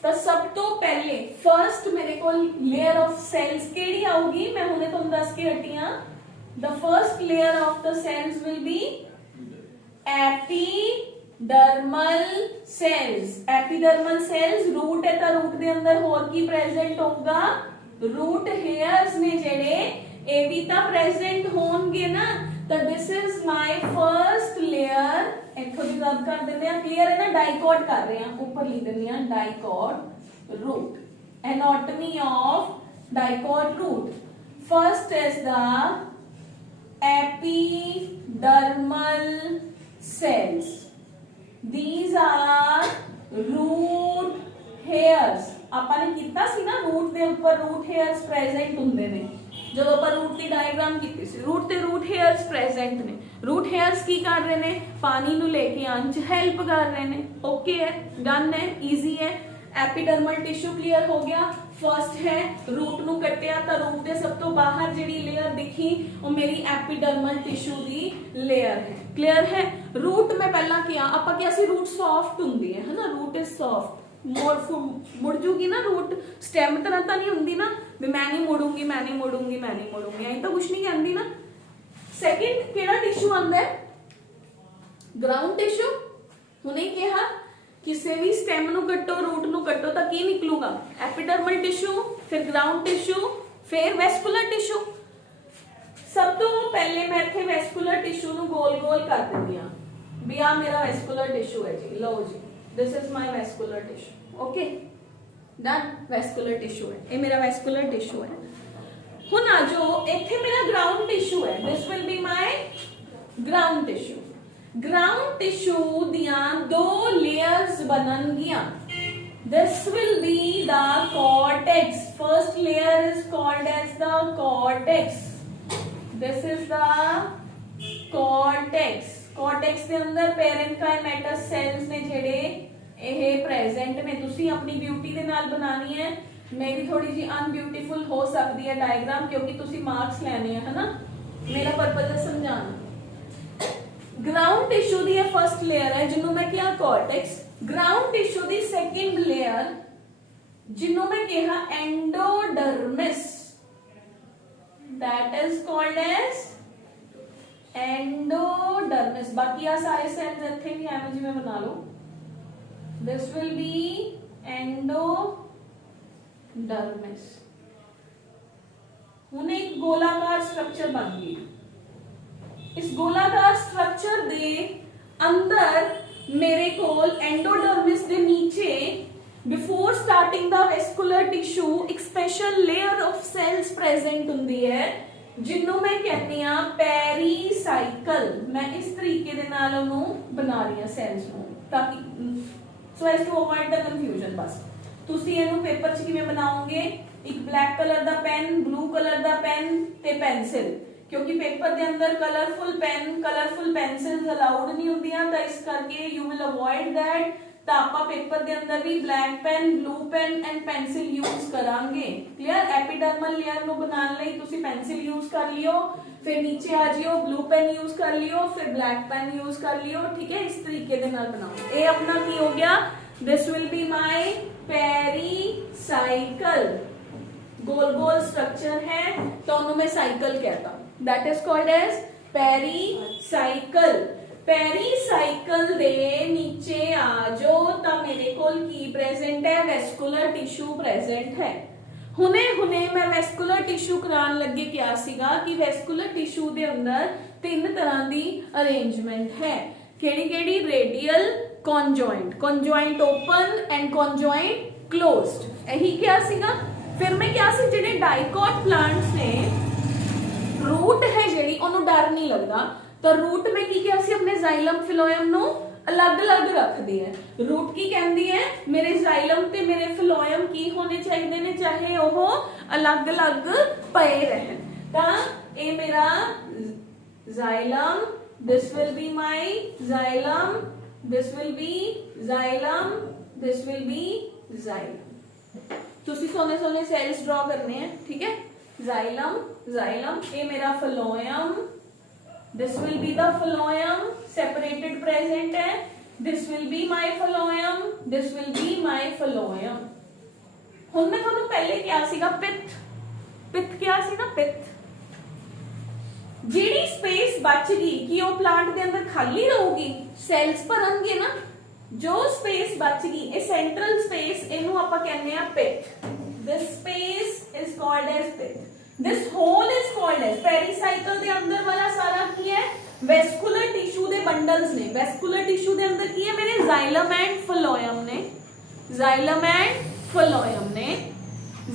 तो सब तो पहले फर्स्ट मेरे को लेयर ऑफ सेल्स केड़ी आऊगी, मैं हुणे तुहानू दस के हटी हां, the first layer of the cells will be epidermal cells, epidermal cells, root है तो रूट दे अंदर होर की प्रेजेंट होगा, रूट हेयर्स ने जेड़े ए भी तो प्रेजेंट होंगे ना, तो this is my first layer, इथों दी रब कर देंगे, क्लियर है ना, डाइकॉट कर रहे हैं, ऊपर लिख देंगे हैं dicot root, anatomy of dicot root, first is the epidermal cells, these are root hairs, ਆਪਾਂ ਨੇ ਕੀਤਾ ਸੀ ਨਾ रूट ਦੇ ਉੱਪਰ root hairs present ਹੁੰਦੇ ਨੇ, ਜਦੋਂ ਆਪਾਂ रूट ਦੀ ਡਾਇਗਰਾਮ ਕੀਤੀ ਸੀ, रूट ਤੇ root hairs present ਨੇ, root hairs ਕੀ ਕਰ ਰਹੇ ਨੇ, ਪਾਣੀ ਨੂੰ ਲੈ ਕੇ ਆਉਣ ਚ ਹੈਲਪ ਕਰ ਰਹੇ ਨੇ, ਓਕੇ है, डन है, इजी है। एपिडर्मल टिश्यू क्लियर हो गया, फर्स्ट है रूट नू कटिया तो रूट के सब तो बाहर जिहड़ी लेयर दिखी वो मेरी एपिडर्मल टिश्यू दी लेयर है, क्लियर है। रूट मैं पहला किया आपां क्या सी रूट सॉफ्ट हुंदी है ना, रूट इज सॉफ्ट, मुड़ जूगी ना रूट, स्टेम तरह तो नहीं हुंदी ना भी मैं नहीं मुड़ूंगी मैं नहीं मुड़ूंगी मैं नहीं मुड़ूंगी, ऐ तो कुछ नहीं कहती ना। सैकेंड केड़ा टिश्यू आंदा है, ग्राउंड टिश्यू। हुणे कहा किसी भी स्टेम नू कट्टो रूट नू कट्टो तो की निकलूगा, एपिडर्मल टिश्यू, फिर ग्राउंड टिश्यू, फिर वैस्कुलर टिश्यू। सब तो पहले मैं इत्थे वैस्कुलर टिश्यू नू गोल गोल कर दिंदी हां भी आ मेरा वैस्कुलर टिश्यू है जी, लो जी this is my vascular tissue, okay done. Vascular tissue है, ये मेरा वैस्कुलर टिश्यू है। हुण आ जो इत्थे मेरा ग्राउंड टिश्यू है, this will be my ground tissue. Ground tissue दियां दो layers बननगियां, this will be the cortex, first layer is called as the cortex, this is the cortex। cortex ਦੇ ਅੰਦਰ parenchymatous cells ਨੇ ਜਿਹੜੇ ਇਹ present ਨੇ। ਤੁਸੀਂ ਆਪਣੀ ਬਿਊਟੀ ਦੇ ਨਾਲ ਬਣਾਣੀ ਹੈ, ਮੇਰੀ ਥੋੜੀ ਜੀ ਅਨਬਿਊਟੀਫੁਲ ਹੋ ਸਕਦੀ ਹੈ ਡਾਇਗਰਾਮ ਕਿਉਂਕਿ ਤੁਸੀਂ ਮਾਰਕਸ ਲੈਣੇ ਆ, ਹਨਾ, ਮੇਰਾ ਪਰਪਸ ਹੈ ਸਮਝਾਉਣਾ। ग्राउंड टिश्यू दी फर्स्ट लेयर है जिन्हों मैं क्या कॉर्टेक्स, ग्राउंड टिश्यू दी सेकंड लेयर जिन्हों मैं कहा endodermis, that is called as endodermis. बाकी आ सारे सेल्स इत्थे भी एवें जिवें बना लो, दिस विल बी एंडोडर्मिस। हुण एक गोलाकार स्ट्रक्चर बन गई, इस गोलाकार स्ट्रक्चर दे अंदर मेरे कोल एंडोडर्मिस दे नीचे before starting the vascular tissue एक special layer of cells present हुंदी है जिन्हों मैं कहनी आ पेरीसाइकल। मैं इस तरीके दे नाल ओनू बना रही हां सेल्स नू ताकि so as to avoid the confusion. बस तुसी इहनू पेपर च किवें बनाओगे, एक ब्लैक कलर दा पेन, ब्लू कलर दा पेन ते पेंसिल, क्योंकि पेपर के अंदर colourful pen colourful pencils allowed नहीं होंदियां तो इस करके यू विल अवॉइड दैट। तो आपा पेपर के अंदर भी black pen, blue pen and pencil use करांगे। क्लियर। एपिडर्मल लेयर नु बनाने लई तुसी पेंसिल यूज कर लियो, फिर नीचे आ जियो ब्लू पेन यूज कर लियो, फिर ब्लैक पेन यूज कर लियो, ठीक है। इस तरीके दे नाल बनाओ। ये अपना की हो गया, this will be my pericycle. गोल गोल स्ट्रक्चर है तो उन्हें मैं साइकिल कहता हूं, that is called as pericycle. Pericycle दे नीचे आ जाओ तो मेरे कोल की प्रेजेंट है, वैस्कुलर टिश्यू प्रेजेंट है। हुने हुने मैं वैस्कुलर टिश्यू करान लगे क्या सीगा कि वैस्कुलर टिश्यू दे अंदर तीन तरह दी अरेंजमेंट है। केड़ी केड़ी? Radial, conjoint, conjoint open and conjoint closed. यही क्या सीगा। फिर मैं क्या सी जेडे डाइकॉट प्लांट्स ने रूट है जेडी ओनू डर नहीं लगता, तो रूट में की क्या सी अपने जाइलम फिलोयम नो अलग अलग रख दी है। रूट की कहती है मेरे जाइलम ते मेरे फिलोयम की होने चाहिए ने, चाहे वो अलग अलग पए रहन। तो ये मेरा xylem, this will be my xylem, this will B xylem, this will B xylem. तुसी सोने सोने सेल्स ड्रॉ करने हैं, ठीक है। जाइलम, जाइलम, ये मेरा phloem, this will be the phloem separated present है, this will be my phloem, this will be my phloem. हुण मैं तुहानू पहले क्या सीगा, पित्त। पित्त क्या सी ना, पित्त। जेडी स्पेस बच गई कि वो प्लांट के अंदर खाली रहूगी, सेल्स भरनगे ना, जो स्पेस बच गई ये सेंट्रल स्पेस, इनू आपां कहने आ pith. This space is called as pith. This whole is called as, pericycle दे अंदर वाला सारा की है वैस्कुलर टिश्यू दे बंडल्स ने। वैस्कुलर टिश्यू दे अंदर की है मेरे जाइलम एंड फिलोयम ने, जाइलम एंड फिलोयम ने।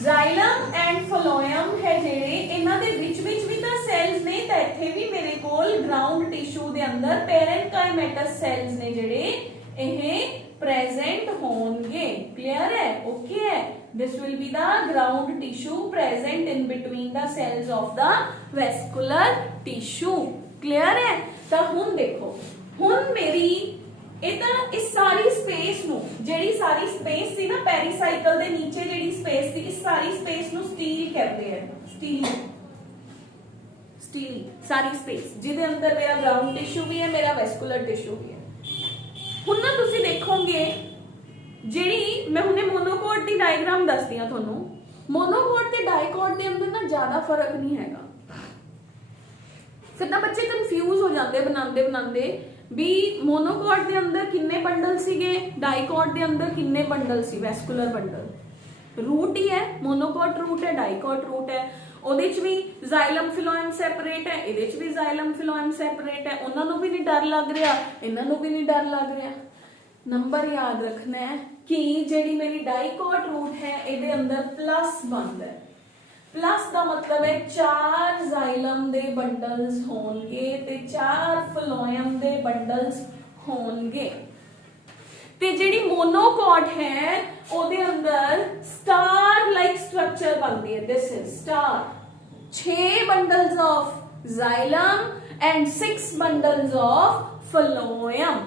जाइलम एंड फिलोयम है जेडे इन्हां दे विच भी तां सेल्स ने, तां इत्थे भी मेरे कोल ग्राउंड टिश्यू दे अंदर पेरेन्काइमेटस सेल्स ने जेडे ਇਹ प्रेजेंट होंगे। क्लियर है, ओके है। This will be the ground tissue present in between the cells of the vascular tissue. Clear है। तो हुण देखो, हुण मेरी इस सारी स्पेस नु, जेडी सारी स्पेस सी ना पेरीसाइकल दे नीचे जेडी स्पेस सी, इस सारी स्पेस नु स्टील कहते हैं। स्टील, स्टीली सारी स्पेस जिहदे अंदर मेरा ग्राउंड टिश्यू भी है, मेरा वैस्कुलर टिश्यू भी है। हुण ना तुसीं देखोगे जिहड़ी मैं हुणे मोनोकोट दी डायग्राम दसदी हां तुहानूं, मोनोकोट ते डाइकोट दे अंदर ना ज्यादा फर्क नहीं हैगा। फिर ना बच्चे कंफ्यूज हो जाते बनाते बनाते भी मोनोकोट दे अंदर किन्ने बंडल सीगे, डाइकोट दे अंदर किन्ने बंडल सी, वैस्कुलर बंडल रूट ही है, मोनोकोट रूट है, डाइकोट रूट है। ਉਹਦੇ ਚ ਵੀ ਜ਼ਾइलम ਫਿਲੋएम ਸੈਪਰੇਟ ਹੈ, ਇਹਦੇ ਚ ਵੀ ਜ਼ਾइलम ਫਿਲੋएम ਸੈਪਰੇਟ ਹੈ। ਉਹਨਾਂ ਨੂੰ ਵੀ ਨਹੀਂ ਡਰ ਲੱਗ ਰਿਹਾ, ਇਹਨਾਂ ਨੂੰ ਵੀ ਨਹੀਂ ਡਰ ਲੱਗ ਰਿਹਾ। ਨੰਬਰ याद रखना है कि ਜਿਹੜੀ ਮੇਰੀ डाइकोट रूट है ਇਹਦੇ अंदर प्लस बनता है। प्लस का मतलब है 4 ਜ਼ਾइलम ਦੇ ਬੰਡਲਸ ਹੋਣਗੇ ਤੇ 4 ਫਿਲੋएम ਦੇ ਬੰਡਲਸ ਹੋਣਗੇ। ਤੇ ਜਿਹੜੀ मोनोकोट है ਉਹਦੇ अंदर स्टार लाइक स्ट्रक्चर बनती है। This is star, 6 bundles of xylem and 6 bundles of phloem.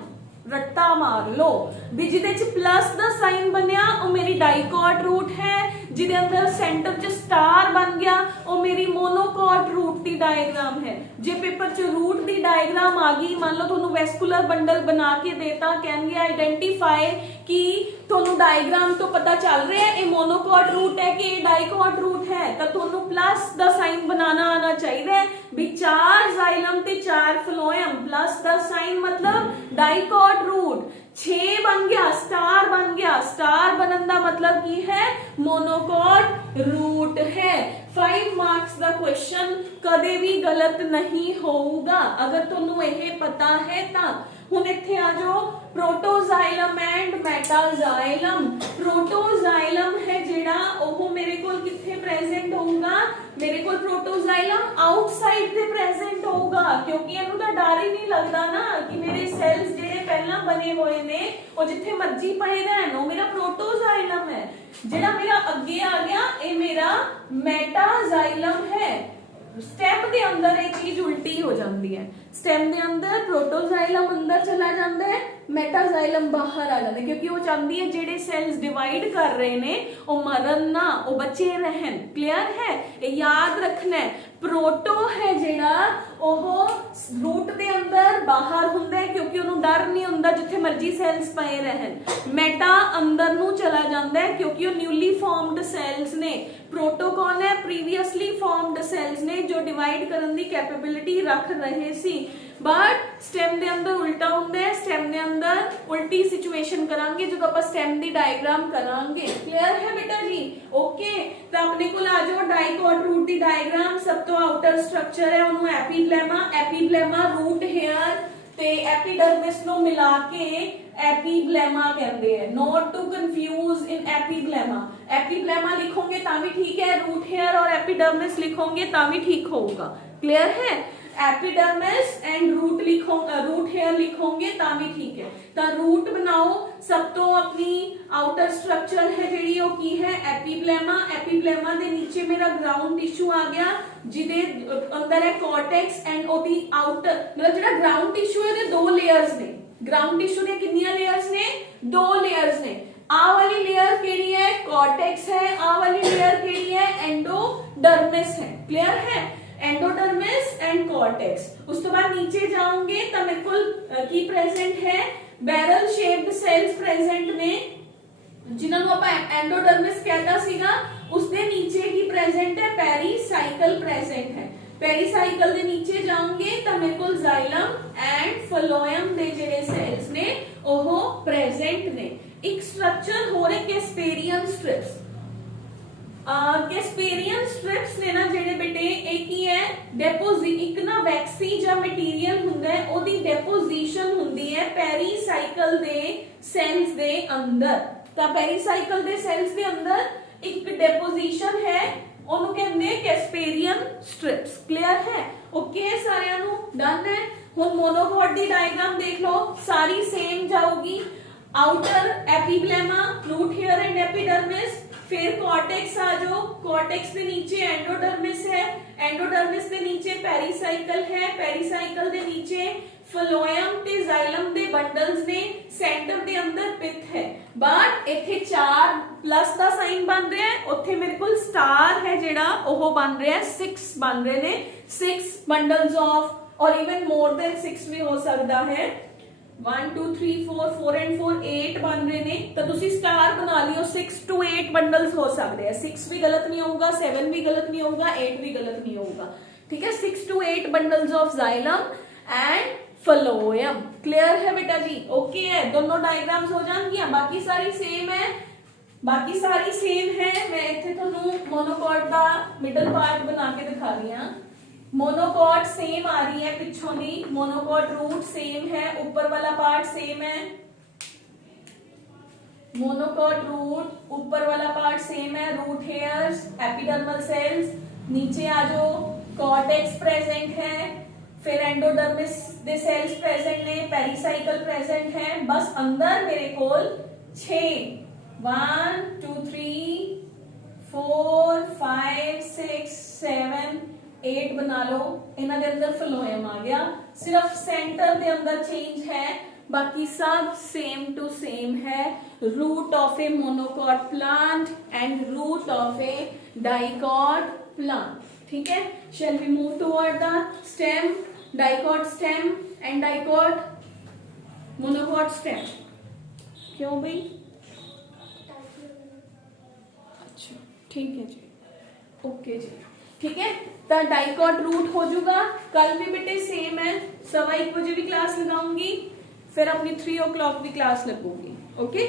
रट्टा मार लो भी जिदे च प्लस दा साइन बनया वो मेरी डाइकोट रूट है, जिदे अंदर सेंटर च स्टार बन गया वो मेरी मोनोकोट रूट दी डायग्राम है। जे पेपर च रूट दी डायग्राम आ गई, मान लो तुहानू वैस्कुलर बंडल बना के देता, कहणगे आइडेंटिफाई कि तुहानू डायग्राम तो पता चल रहा है ये मोनोकोट रूट है कि डाइकोट रूट है, तो तुहानू प्लस दा साइन बनाना आना चाहिए भी 4 ਜ਼ਾइलम ते 4 ਫਿਲੋएम, प्लस दा साइन मतलब डाइकोट रूट। 6 बन गया, स्टार बन गया, स्टार बनन दा मतलब की है मोनोकोट रूट है। 5 मार्क्स दा क्वेश्चन कदे भी गलत नहीं होगा अगर तुहानू यह पता है ता। हुण इत्थे आ जाओ, प्रोटोजाइलम एंड मेटाजाइलम। प्रोटोजाइलम है जेड़ा ओह मेरे कोल किथे प्रेजेंट होगा, मेरे कोल प्रोटोजाइलम आउटसाइड ते प्रेजेंट होगा, क्योंकि इहनू तां डर ही नहीं लगदा ना कि मेरे सेल्स जेड़े पहला बने हुए ने वो जिथे मर्जी पए रहन, वो मेरा प्रोटोजाइलम है। जेड़ा मेरा अगे आ गया ये मेरा मेटाजाइलम है। स्टेम के अंदर एक चीज उल्टी हो जाती है, स्टेम के अंदर प्रोटोजाइलम अंदर चला जाता है, मेटाजाइलम बाहर आ जाता है, क्योंकि वो चाहती है जेडे सेल्स डिवाइड कर रहे ने वो मरन ना, वो बचे रहन। क्लियर है, ये याद रखना है। प्रोटो है जेड़ा ओहो रूट दे अंदर बाहर हुंदा है, क्योंकि उन्होंने डर नहीं हुंदा जिथे मर्जी सेल्स पए रहन। मेटा अंदर नू चला जाता है क्योंकि वो न्यूली फॉर्म्ड सेल्स ने। प्रोटो कौन है? प्रीवियसली फॉर्म्ड सेल्स ने जो डिवाइड करने की कैपेबिलिटी रख रहे सी। बट स्टेम दे अंदर उल्टा हुंदा है, स्टेम दे अंदर उल्टी सिचुएशन करांगे जो आप स्टेम दी डायग्राम करांगे। क्लियर है बेटा जी? ओके, तो अपने को आ जाओ डाइकोट रूट दी डायग्राम। सब तो आउटर स्ट्रक्चर है उन्होंने एपीब्लेमा, एपीब्लेमा रूट हेयर ते एपिडर्मिस नो मिला के एपीब्लेमा कहते हैं। Not to confuse in epiblema. Epiblema लिखोगे ता भी ठीक है, रूट हेयर और एपिडर्मिस लिखोगे ता भी ठीक होगा। क्लियर है? एपिडर्मिस एंड रूट लिखो, रूट हेयर लिखोगे ता भी ठीक है। तो रूट बनाओ, सब तो अपनी आउटर स्ट्रक्चर है जेडी वो की है एपीब्लेमा। एपीब्लेमा दे नीचे मेरा ग्राउंड टिश्यू आ गया जिदे अंदर है कॉर्टेक्स एंड ओदी आउटर मतलब जेड़ा ग्राउंड टिश्यू है दे 2 लेयर्स ने। ग्राउंड टिश्यू दे कितनी लेयर्स ने? 2 लेयर्स ने। आ वाली लेयर केड़ी है? कॉर्टेक्स है। आ वाली लेयर केड़ी है? एंडोडर्मिस है। क्लियर है? Endodermis and cortex. उस तो बाद नीचे जाओगे तो मेरे को की प्रेजेंट है बैरल शेप्ड सेल्स प्रेजेंट ने जिन्होंने आप एंडोडर्मिस कहता सीगा। उसके नीचे की प्रेजेंट है पेरीसाइकल प्रेजेंट है। पेरीसाइकल के नीचे जाओगे तो मेरे को जाइलम एंड फिलोएम दे जेडे सेल्स ने ओहो प्रेजेंट ने। एक स्ट्रक्चर हो रहे कैस्पेरियन स्ट्रिप्स। कैस्पेरियन स्ट्रिप्स ने ना जेडे बेटे एक ही है डेपोजिट एक ना वैक्सी जा मटीरियल हुंदा है ओदी डेपोजिशन हुंदी है पेरीसाइकल दे सेल्स दे अंदर। तो पेरीसाइकल दे सेल्स दे अंदर एक डेपोजिशन है ओनू कहंदे कैस्पेरियन स्ट्रिप्स। क्लियर है? ओके सारियां नू डन है। हुण मोनोकोट दी डायग्राम देख लो, सारी सेम जाऊगी। Outer epiblema, root hair and epidermis, फिर कॉर्टेक्स आ जाओ। कॉर्टेक्स के नीचे एंडोडर्मिस है, एंडोडर्मिस के नीचे पेरीसाइकल है, पेरीसाइकल के नीचे फिलोएम ते जाइलम दे बंडल्स ने, सेंटर दे अंदर पिथ है। बट इथे 4 प्लस का साइन बन रहा है, उत्थे मेरे को स्टार है जेड़ा ओह बन रहा है 6 बन रहे ने 6 बंडल्स ऑफ, और इवन मोर देन 6 भी हो सकता है। 1 2 3 4 4 एंड 4 8 बन रहे ने, तो तुसी स्टार बना लियो 6 to 8 बंडल्स हो सकते हैं। 6 भी गलत नहीं होगा, 7 भी गलत नहीं होगा, 8 भी गलत नहीं होगा, ठीक है। 6 to 8 bundles of xylem and phloem. Clear है बेटा जी? ओके है, दोनों डायग्राम्स हो जाएंगी। बाकी सारी सेम है, बाकी सारी सेम है। मैं इथे तुहानू मोनोकॉट दा मिडल पार्ट बना के दिखा रही हां। मोनोकॉट सेम आ रही है पिछों दी, मोनोकॉट रूट सेम है, ऊपर वाला पार्ट सेम है। मोनोकॉट रूट ऊपर वाला पार्ट सेम है, रूट हेयर्स, एपिडर्मल सेल्स। नीचे आ जाओ, कॉर्टेक्स प्रेजेंट है, फिर एंडोडर्मिस दे सेल्स प्रेजेंट ने, पेरिसाइकल प्रेजेंट है। बस अंदर मेरे कोल 6 1 2 3 4 5 6 7 8 बना लो। इन्हां दे अंदर फ्लोएम आ गया, सिर्फ सेंटर दे अंदर चेंज है, बाकी सब सेम टू सेम है। Root of a monocot plant and root of a dicot plant, ठीक है। Shall we move toward the stem, dicot stem and dicot monocot stem. क्यों भाई? अच्छा ठीक है जी, ओके जी, ठीक है। तो डाइकॉट रूट हो जाऊगा। कल भी बेटे सेम है, 1:15 बजे भी क्लास लगाऊंगी, फिर अपनी 3 o'clock भी क्लास लगूंगी, ओके।